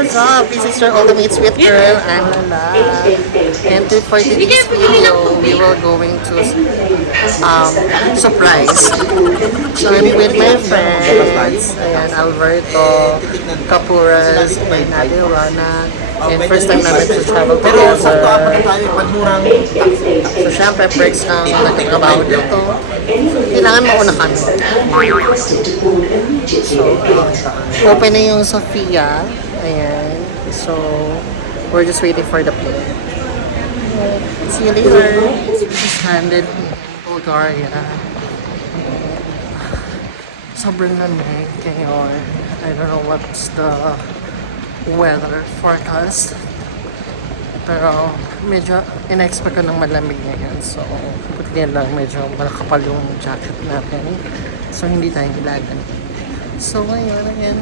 what's up? This is your ultimate sweet girl, Angela. And for today's video, we will going to surprise. So I'm with my friends, ayan, Alberto, Capuras, and Ate Rana. And first time namin to travel together. So syempre, perks ang nagtatrabaho dito. Kailangan mauna kami. So, open na yung Sofia. Ayan. So, we're just waiting for the plane. See you later. Just landed in Bulgaria. Sobrang lamig ngayon. I don't know what's the weather forecast. Pero medyo in-expect ko ng malamig ngayon. So, buti lang medyo malakapal yung jacket natin. So, hindi tayo hilagan. So, ngayon, ayan.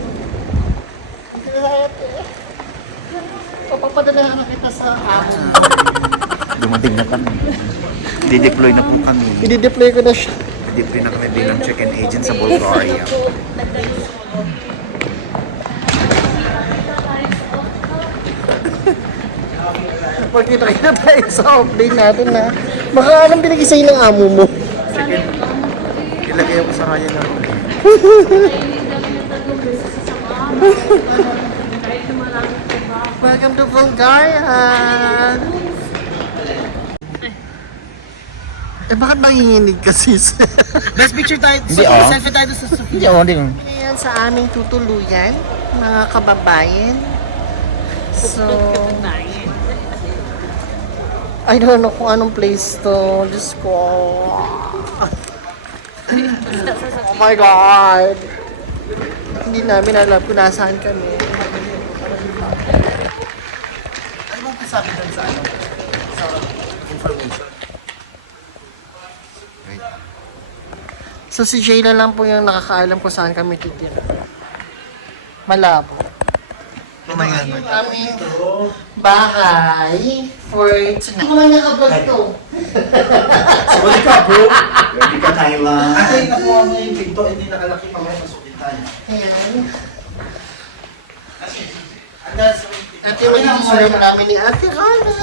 Papapadala na kita sa akin. Dumating na kami. Dideploy na po kami. I-deploy ko na siya. Dideploy na kami bilang check-in agent sa Bulgaria. Pagkita tayo sa update natin na baka anong pinag-isay ng amo mo. Sige. Ilagay ako sa kanya na. Welcome to Bulgaria! Eh bakit nanginginig ka sis? Best picture tayo. Hindi, oh. Selfie tayo sa Sofia. Hindi ako din. Ayan sa aming tutuluyan, mga kababayan. So, I don't know kung anong place to. Diyos ko. Oh my God! Hindi namin alam kung nasaan kami. Ano bang pasabi doon sa ano? Sa information. So si Jayla lang po yung nakakaalam kung saan kami titira. Malabo. Oh my God. Yung aming bahay for tonight. Hindi ko man nakablog to. Sorry ka bro. Ready ka Thailand. Ay, nakuha mo yung pinto. Hindi nakalaki pa may pasukin tayo. Ayan. At yung magiging room namin ni Ate Rana.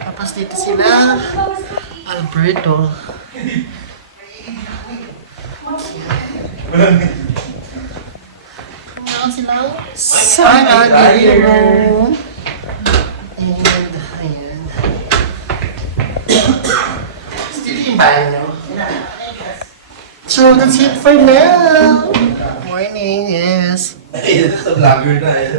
Tapos dito sila. Alberto. Meron silang sana living room. And, ayan. Still yung banyo. So, that's it for now. Morning, yes. Sa vlogger na eh.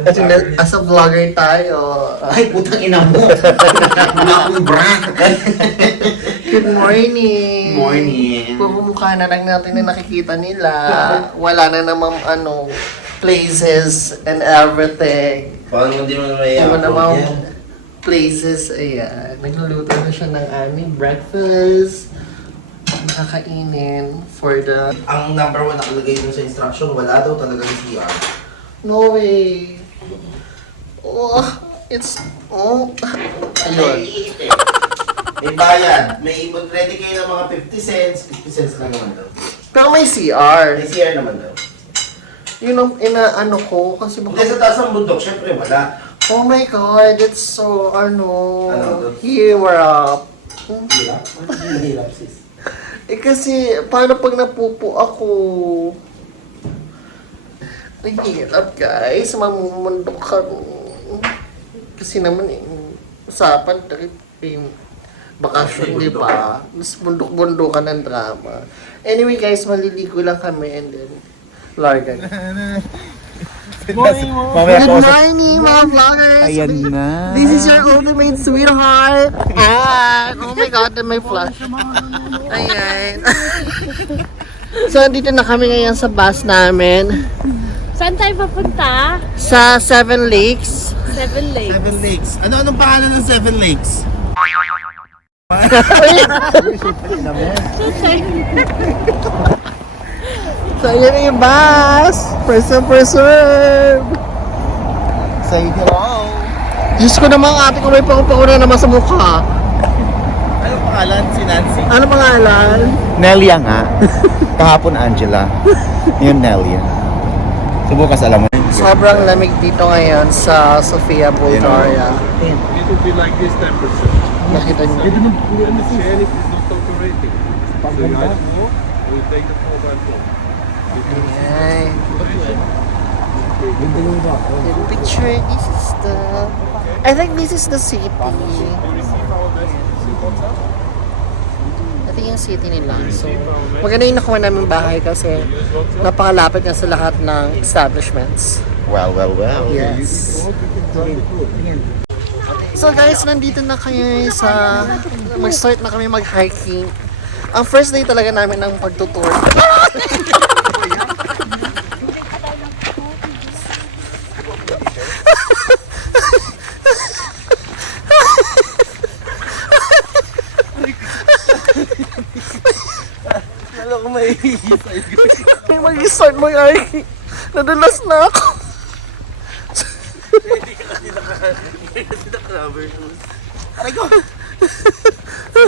As a vlogger tayo. Ay, putang ina mo. Wala akong brand. Good morning. Morning. Puro mukha na lang natin na nakikita nila. Wala na namang places and everything. Paano hindi mo may Wala namang places. Ayan. Nagluluto na siya ng aming breakfast. Nakakainin for the... Ang number 1 nakalagay dun sa instruction, wala daw talaga yung CR. No way. Oh, it's... Oh. Ayun. May bayan. May mag-ready kayo ng mga 50 cents. 50 cents lang naman daw. Pero may CR. May CR naman daw. Yun ang inaano ko kasi Hindi baka... sa taas ng bundok, syempre wala. Oh my God, it's so, Ano to? hirap. Hirap? Bakit hirap sis? Eh kasi, paano pag napupo ako? Ang hirap guys, mamumundok ka. Kasi naman usapan, yung bakasyon, di ba? Mas bundok-bundokan ng drama. Anyway guys, maliligo lang kami and then, largan. Good morning mga vloggers! Ayan na. This is your ultimate sweetheart! And, oh my God, may flash. Ayan. So, dito na kami ngayon sa bus namin. Saan tayo papunta? Sa Seven Lakes. Seven Lakes. Seven Lakes. Anong pangalan ng Seven Lakes? So, ayan na yung bus. Preserve. Say hello. Diyos ko naman, ate ko may pako na naman sa mukha. Anong pangalan? Si Nancy? Ano pangalan? Nelia nga. Kahapon Angela. Ngayon Nelia. Subukas alam mo yun. Sobrang lamig dito ngayon sa Sofia, Bulgaria. It will be like this temperature. Nakita niyo. Sheriff is not operating. So I don't know. We'll take the 4x4. Ayan. The picture, this is the... I think this is the city. You receive our message. See what's up? Ito yung city nila. So, maganda yung nakuha namin bahay kasi napakalapit na sa lahat ng establishments. Well. Yes. So guys, nandito na kayo sa... Mag-start na kami mag-hiking. Ang first day talaga namin ng pagtutour. May mag-start mag-hiking. Nadulas na ako.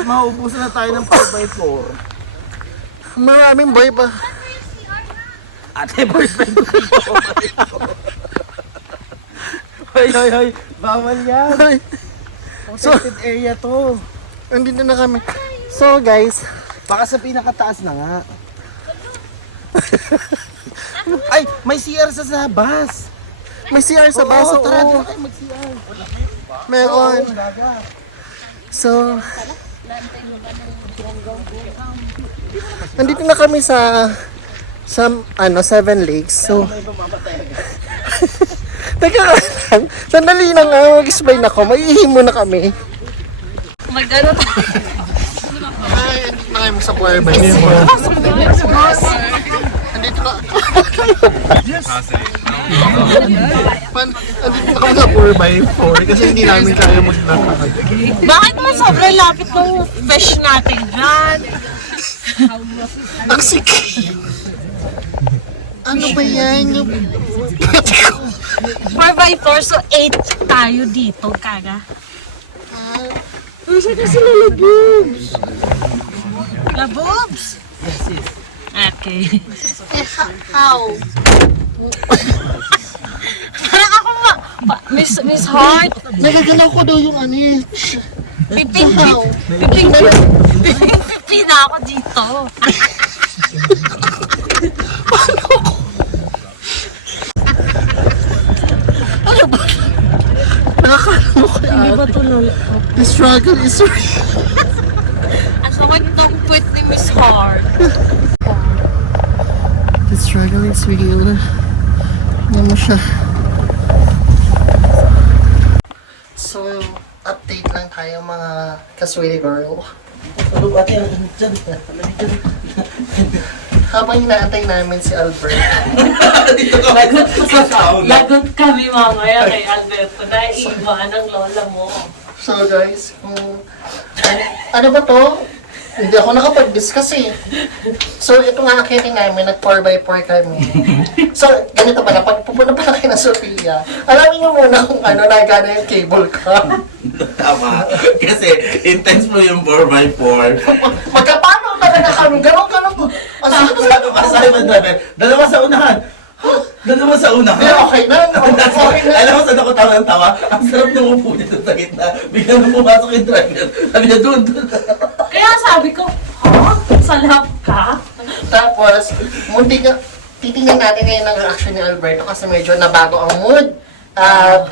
Maubusan na tayo ng 4x4. Maraming boy ba? Ate, boyfriend ko dito. Hoy. Bawal yan. Ay, Protected area to. andito na kami. So guys, Baka sa pinakataas na nga. Ay, may CR sa bus. may CR sa baso. Tara, Oo, tayo mag-CR. meron. So, nandito na kami sa Seven Lakes. So, teka lang, sandali lang mag-explain ako. Mag-ihim muna kami. Mag-ano tayo? Ay, andito na kayo sa buhay ba? Andito na. Andito na kami sa 4x4 kasi hindi namin kaya maglakad. Bakit mo sobrang lapit ng fish natin dyan? Ang sikip. Ano ba yan? 4x4, so 8 tayo dito, kaga. Kasi kasi lalabobs. Labobs? Okay. How? Parang ako Miss Heart. Nagagalaw ko daw yung ano eh. Piping na ako dito. Hindi ba ito The struggle is real. Ang sakit ng puwet ni Miss Heart. The struggle is real. Ano mo siya? So, update lang tayo mga kaswili girl. Tulog ate, dyan. Habang inaantay namin si Albert. Dito ka sa sauna. Lagot kami mamaya kay Alberto na iiwan ng lola mo. So guys, ano ba to? Hindi ako nakapag-discuss eh. So ito nga akitin namin, nag 4x4 kami. So ganito pala, pag pupunta pala kayo na Sofia, alamin nyo muna kung ano, nagana yung cable car. Tama. Kasi intense mo yung 4x4. Magkapano talaga kami, ganun. Asay ba namin? Dalawa sa unahan. Dalawa sa unahan. Pero okay na, okay na. Alam mo saan ako tawa-tawa? Ang sarap ng upo dito sa gitna. Bigla na pumasok yung driver. Sabi niya, doon. Kaya sabi ko, salap ka? Tapos, munti ka, titingnan natin ngayon ang reaction ni Alberto kasi medyo nabago ang mood. At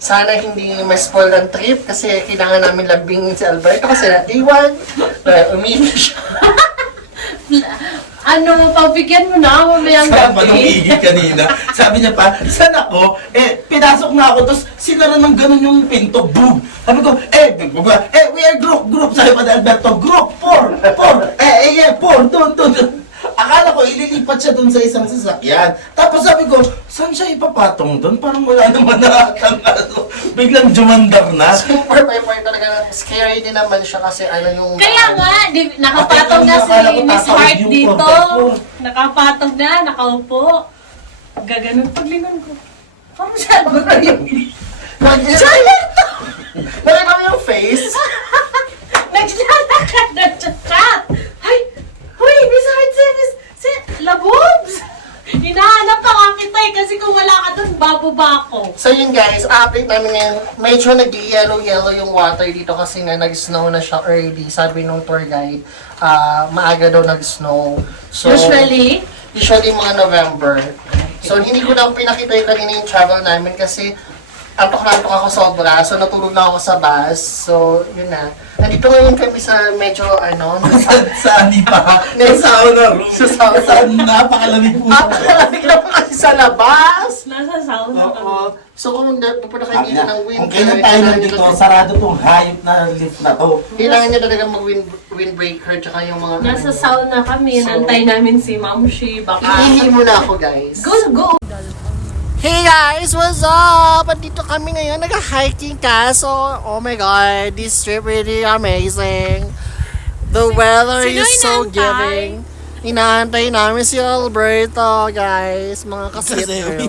sana hindi ma-spoil ang trip kasi kailangan namin labingin si Alberto kasi natiwan. Umihi siya. Ano, pagbigyan mo na, mamayang Sabi nung gabi. igit kanina. Sabi niya pa, saan ako? Pinasok na ako, tapos sinara ng ganun yung pinto. Boom! Sabi ko, we are group. Sabi pa ni Alberto, group, 4. 4, doon. Akala ko ililipat siya doon sa isang sasakyan. Tapos sabi ko, saan siya ipapatong doon? Parang wala naman nakakang ano. Biglang jumandar na. Super point talaga, scary din naman siya kasi ano yung... Kaya nga, nakapatong na si Miss Heart yung dito. protocol. Nakapatong na, nakaupo. Gaganon paglingon ko. Parang siya na yung... Nakita mo yung face? Naglalakad na chat. Ay! Hoy, Miss Heart, si Labobs! Hinahanap ang bababa ako. So yun guys, update namin ngayon. Medyo nag-yellow-yellow yung water dito kasi nga nag-snow na siya early. Sabi nung tour guide, maaga daw nag-snow. So, Usually, mga November. So hindi ko na pinakita yung kanina yung travel namin kasi antok na antok ako sobra. So natulog na ako sa bus. So yun na. Nandito ngayon kami sa medyo Saan di pa? Sa sauna room. Sa sauna. Saan napakalamig po. Napakalamig na pa kasi sa labas. nasa sauna kami. Oo. So kung pupunta kayo dito ng winter, Kung kailan tayo nandito, sarado tong hayop na lift na to. kailangan niya talaga mag-windbreaker tsaka yung mga... Nasa sauna kami, nantay namin si Mamshi, baka... Ihihi muna ako guys. Go! Hey guys, what's up? Andito kami ngayon, nag-hiking kaso, oh my god, this trip really amazing. The weather Sino is so inaantay? giving. Inaantay namin si Alberto, guys, mga kasitro.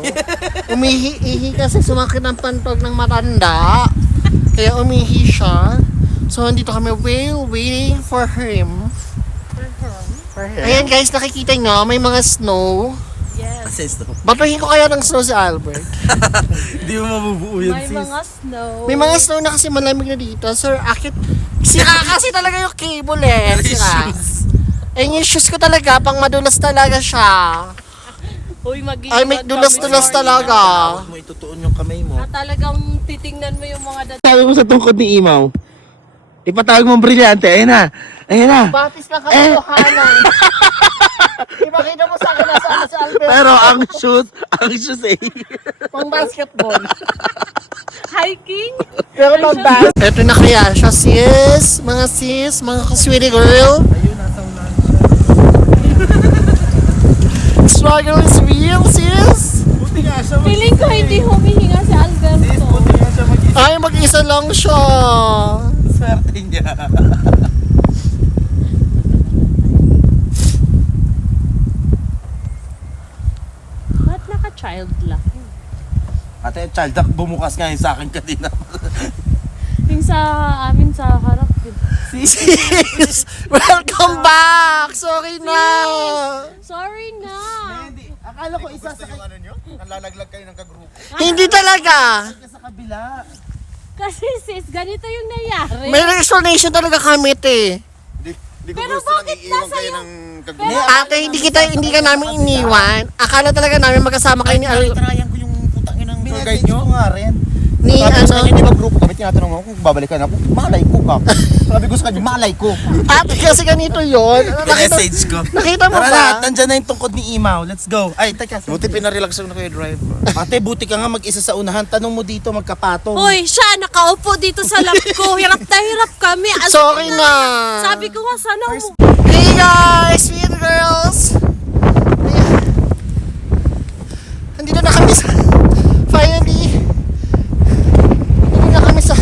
Umihi-ihi kasi sumakit ng pantog ng matanda. Kaya umihi siya. So, andito kami waiting for him. Ayan guys, nakikita nyo, may mga snow. Yes. Batuhin ko kaya ng snow si Albert. Hindi mo mabubuo yun, May mga snow. May mga snow na kasi malamig na dito. Sir, akit. Sira kasi talaga yung cable eh. Sira. Eh, yung shoes ko talaga, pang madulas talaga siya. Uy, Ay, may dulas-dulas talaga. Huwag mo itutuon yung kamay mo. Na talagang titingnan mo yung mga Sabi mo sa tungkod ni Imaw, ipatawag mo brilyante. Ayan na. Ayan na. Batis na katotohanan. Ipakita mo sa akin na saan si Albert. Pero ang shoes eh. Pang basketball. hiking. Pero pang bas. Ito na kaya siya, sis. Mga sweetie girl. Ayun, nasa ulan Struggle is real, sis. Buti nga siya Feeling ko hindi humihinga si Alberto. Buti nga siya Ay, mag-isa lang siya. Swerte niya. Ba't naka-child lang? Ate, child duck, bumukas nga yun sa akin kanina. Yung sa amin sa harap. Sis, welcome back. Sorry na. Sorry na. Hindi, akala ko isa sa yung ano nyo? Nalalaglag kayo ng kagrupo. Hindi talaga. Sa kabila. Kasi sis, ganito yung nangyari. May explanation talaga kami, te. Pero bakit nasa yung... Ate, hindi ka namin iniwan. Akala talaga namin magkasama kayo ni Tinayan ko yung putang inang tour guide nyo. Ko nga rin. ni Sabi ko sa ano. kanya, di ba grupo kami, tinatanong mo kung babalikan ako, malay ko ka. Sabi ko sa kanya, malay ko. Ate, kasi ganito yun. Message ko. Nakita mo Tara ba? na, nandyan na yung tungkod ni Imaw. Let's go. Ay, teka. Buti pinarelax ako na kayo driver. Ate, buti ka nga mag-isa sa unahan. Tanong mo dito, magkapatong. Hoy, siya nakaupo dito sa lap ko. Hirap na hirap kami. Sorry na. Sabi ko nga sana mo. Hey guys, sweet girls. Ayan. Nandito na kami sa, finally, nandito na kami sa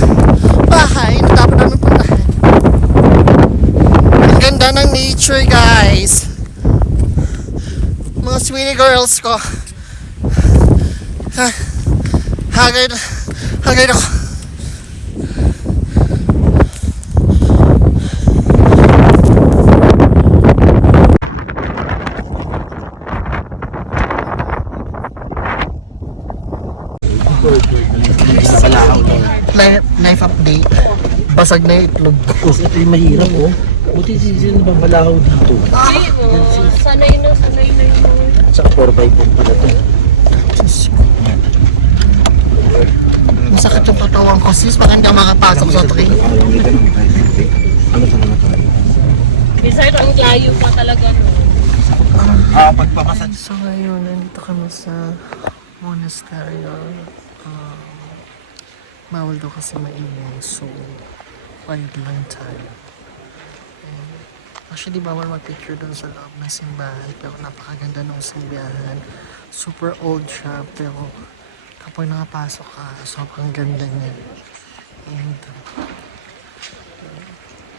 bahay na dapat namin puntahan. Ang ganda ng nature, guys. Mga sweetie girls ko. Haggard ako. Life update. Basag na yung itlog ko. Ito yung mahirap, oh. Buti sino ba balahaw dito? Sanay na yun. Sa 4x4 pala to. Masakit yung katawan ko, sis. Baka hindi ako makapasok sa train. Ano talaga to? Besides, ang layo pa talaga. Pagpapasad. So ngayon, nandito kami sa monastery. Bawal daw kasi maingay, so quiet lang tayo. Actually, bawal mag-picture doon sa loob ng simbahan, pero napakaganda ng simbahan. Super old siya, pero kapag nakapasok ka, sobrang ganda niya. And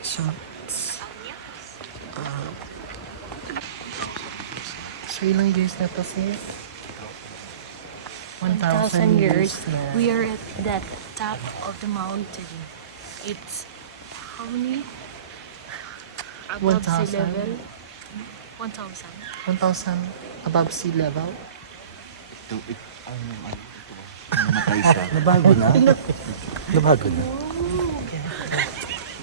so ilang years na to, sis? 1,000 years na. We are at that top of the mountain. It's how many? Above sea 1,000. level? 1,000. 1,000 above sea level? Nabago na. Nabago na.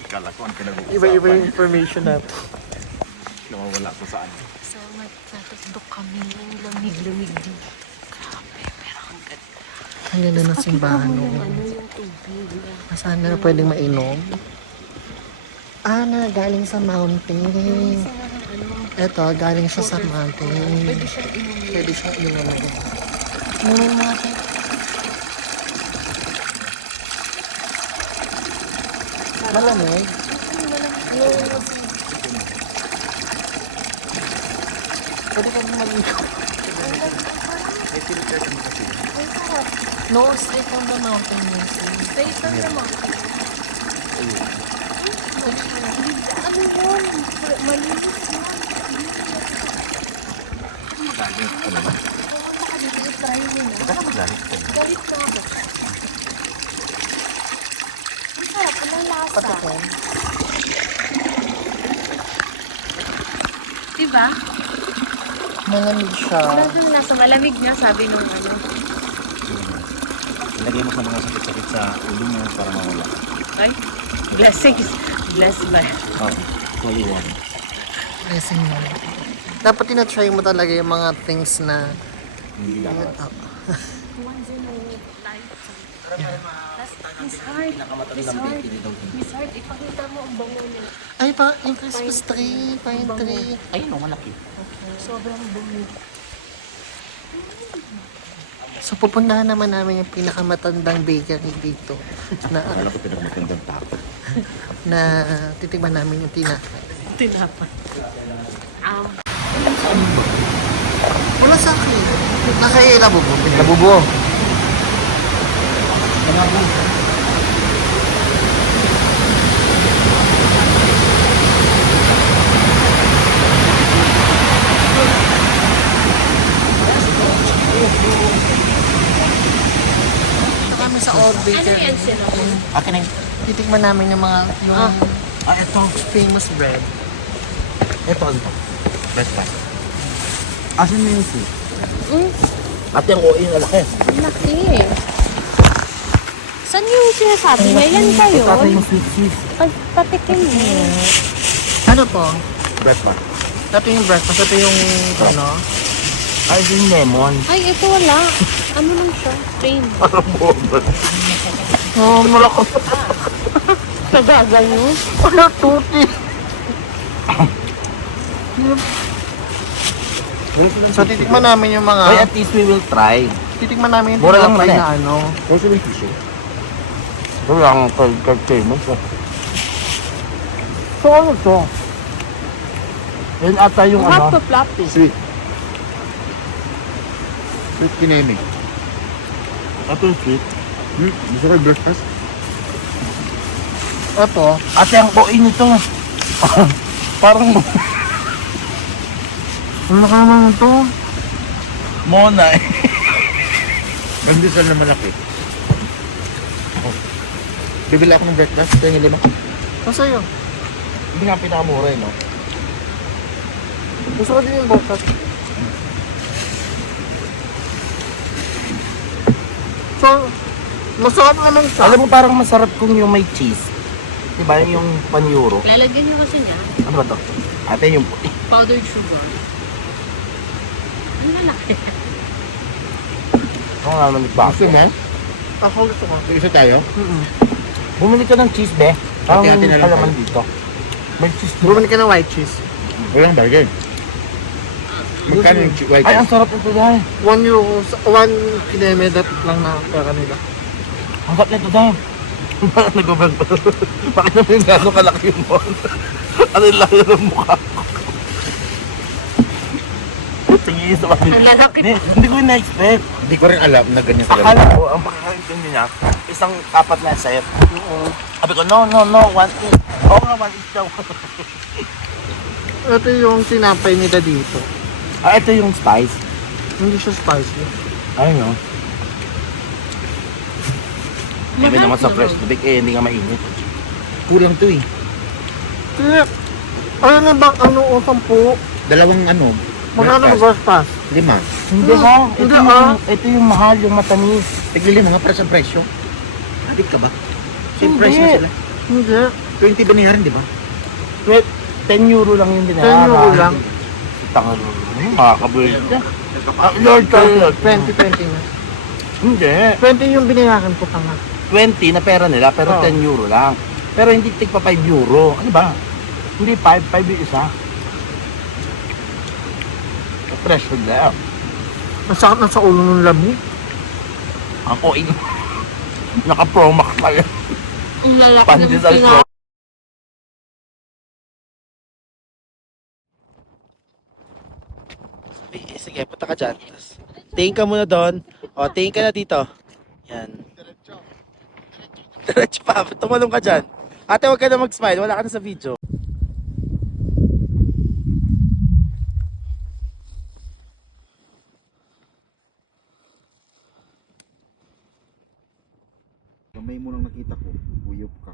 Kala ko ang pinag-uusapan. Iba-iba yung information natin. Nawawala ko saan. So, nagtatasdok kami ng lamig-lamig din. Grabe, pero ang ganda. Ang ganda ng simbahan. Yung No? ano yung tubig. Saan na pwedeng mainom? Na galing sa mountain. Eto, galing siya sa mountain. Pwede siyang inumin. Pwede siya inom. Inom natin. Malamig. Pwede ka mag-inom. No, straight on the mountain. Straight on the mountain. Ano yun? Malinis yun. Galit ko naman. Baka dito i-try mo na. Galit ko. Galit na ba? Ang sarap. Anong lasa? Patikin. Diba? Malamig siya. Anong lasa? Malamig niya, sabi nung ano. Ilagay mo sa mga sakit-sakit sa ulo mo para mawala. Ay, blessings. Blessed by. Oh, holy water. Blessing mo. Dapat tinatry mo talaga yung mga things na Hindi dapat. Once in a lifetime. Miss Heart. Miss Heart, ipakita mo ang bango niya. Ay, pa, yung Christmas tree, pine tree. Ayun o, malaki. Sobrang bango. So, pupuntahan naman namin yung pinakamatandang bakery dito na, Akala ko pinagmatandang tapo. na titigman namin yung Tinapa. Wala sa akin. Nakailabo po. Nabubo. Dito kami sa Old Ano Bakery. yan sila? Akin na yun. Titigman namin yung mga yung Ito. famous bread. Ito, ano to? Best pass. Asan na yung soup? Ate, ang OA na laki. Laki. Saan yung sinasabi niya? Yan kayo? Ito yung sweet. Patikim mo. Ano to? Best pass. Ito yung breakfast. Ito yung ano. Ay, ito yung lemon. Ay, ito wala. Ano lang siya? Plain. Oh, malaki. Nagagal mo? Ano, tuti. So, titikman namin yung mga... Ay, at least we will try. Titikman namin yung Mura lang tinapay naman na ano. Where's yung tissue? Ito lang, kag-famous. So, ano to? Yan ata yung You have ano? to flap it. Sweet. Sweet kinemi. Ito yung sweet. Gusto ko yung breakfast? Ito. Ate, ang OA nito. Parang Ano ka naman ito? Mona eh. Hindi saan na malaki. Oh. Bibili ako ng breakfast. Ito yung 5. Ito sa'yo. Hindi nga pinakamura eh, no? Gusto ko din yung breakfast. So, masarap naman siya. Alam mo, parang masarap kung yung may cheese. Diba yung pan-euro? Lalagyan niyo kasi niya Ano ba to? Ate, yung powdered sugar. Ang lalaki. Ako nga naman nagbago. Gusto mo? Ako gusto ko. Isa tayo? Bumili ka ng cheese, be. Ang Hati-hati na lang palaman tayo. dito. May cheese dito. Bumili ka ng white cheese. Walang bargain. Magkano yung white Ay, ang sarap nito dahil. 1 euro, 1 kineme dapat lang na pera nila. Ang sarap nito dahil. Parang nag-ubag. Bakit naman yung gano'ng kalaki yung mon? Ano yung lalo ng mukha ko? Tingin sa mga. Ang lalaki. Hindi ko na-expect. Hindi ko rin alam na ganyan talaga. Akala ko, ang pagkakaintindi niya, isang apat na set. Sabi ko, no, 1 each. Oo nga, 1 each daw. Ito yung tinapay nila dito. Ah, ito yung spice. Hindi siya spicy. Ayun, no? Sabi naman sa fresh tubig, eh, hindi nga mainit. Kulang to eh. Kaya, ano na ba, ano o 10? Dalawang ano, Magkano breakfast. breakfast? 5. Hindi ha, Hindi, ah. ito yung mahal, yung matamis. Tiglili mga presyo ang presyo. Adik ka ba? Same price na sila. Hindi. 20 binayaran, di ba? 10 euro lang yung 10 euro lang. Tangan mo, makakabulit ka. Lord, Lord. 20 na. Hindi. 20 yung binayaran ko pa nga. 20 na pera nila, pero Oo. 10 euro lang. Pero hindi tigpa 5 euro. Ano ba? Hindi 5 yung isa. Presyo na. Masakit na sa ulo ng lamig. Ako, naka-Pro Max pa yan. Ang lalaki ng Pandesal pinaka. Pro. Sige, punta ka dyan. Tingin ka muna doon. O, tingin ka na dito. Yan. Diretso pa. Tumalong ka dyan. Ate, huwag ka na mag-smile. Wala ka na sa video. Kamay mo lang nakita ko, buyop ka.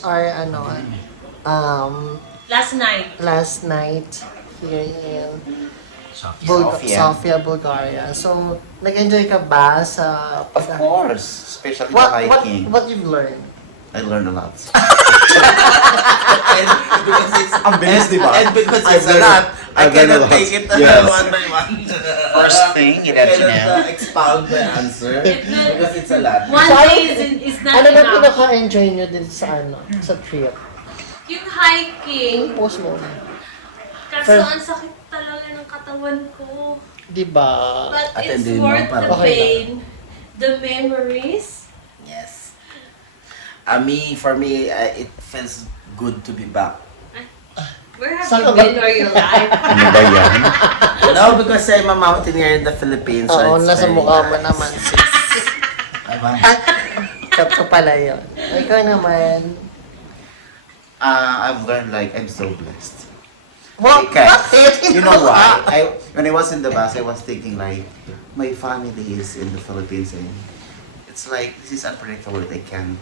Our ano, Last night. last night here in Sofia, Bulgaria. So, nag-enjoy ka ba sa Of course, especially What, the what, hiking. what you've learned? I learned a lot. Because it's, Ang bilis, di ba? And because I've it's a learned- lot, I I've learned a cannot lot. take it Yes. one by one. First thing, you have to cannot know. expound the answer because it's a lot. One So, day is not Ano ba enough. pinaka-enjoy nyo din sa ano, sa trip? Yung hiking, Post mo. kaso ang sakit talaga ng katawan ko. Di ba? But it's Attendin mo, worth the parang- Okay pain. The memories. Yes. For me, it feels good to be back. Where have Saan you ka ba? been all your life? Ano ba yan? No, because I'm a mountaineer in the Philippines. so Oo, it's nasa very mukha mo nice. naman, sis. Diba? Cut ko pala yun. Ikaw naman. I've learned like I'm so blessed. What? Because, you know why? When I was in the bus, I was thinking like, my family is in the Philippines and it's like, this is unpredictable. I can,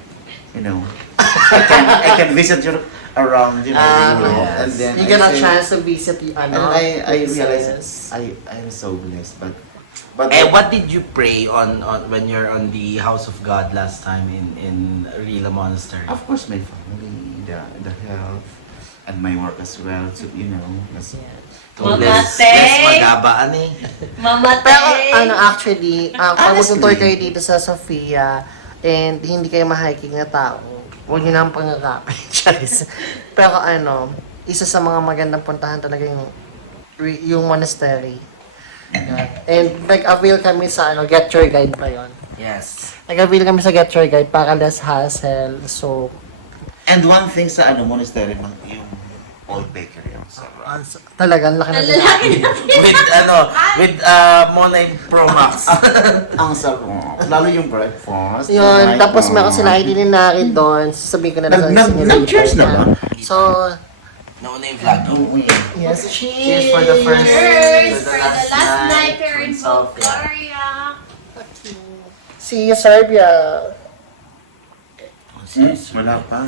you know, I can visit you around, you know, Europe. yes. And then You get a say- chance to visit the And ano, I places. realized I'm so blessed, but What did you pray on when you're on the house of God last time in Rila Monastery? of course my family, the health, and my work as well. So you know, as, Less Mamate! magabaan eh. Mamate! Pero ano actually, pag Honestly. mag-tour kayo dito sa Sofia and hindi kayo ma-hiking na tao, huwag nyo nang pangagapin. Charis. Pero ano, isa sa mga magandang puntahan talaga yung monastery. Yan. And nag-avail kami sa ano, Get Your Guide pa yon. Yes. Nag-avail kami sa Get Your Guide para less hassle. So, and one thing sa ano monastery, yung old bakery ang sarap. talagang laki na Ang lalaki na with Monay Pro Max. Ang sarap. Lalo yung breakfast. Yun, Like, tapos meron sila itininarin doon. Sasabihin ko na lang Nag-cheers na ba? So, Nauna yung vlog. yes, Cheers for the first. Cheers for the last night here in Sofia. Bulgaria. see you, Serbia. Wala pa.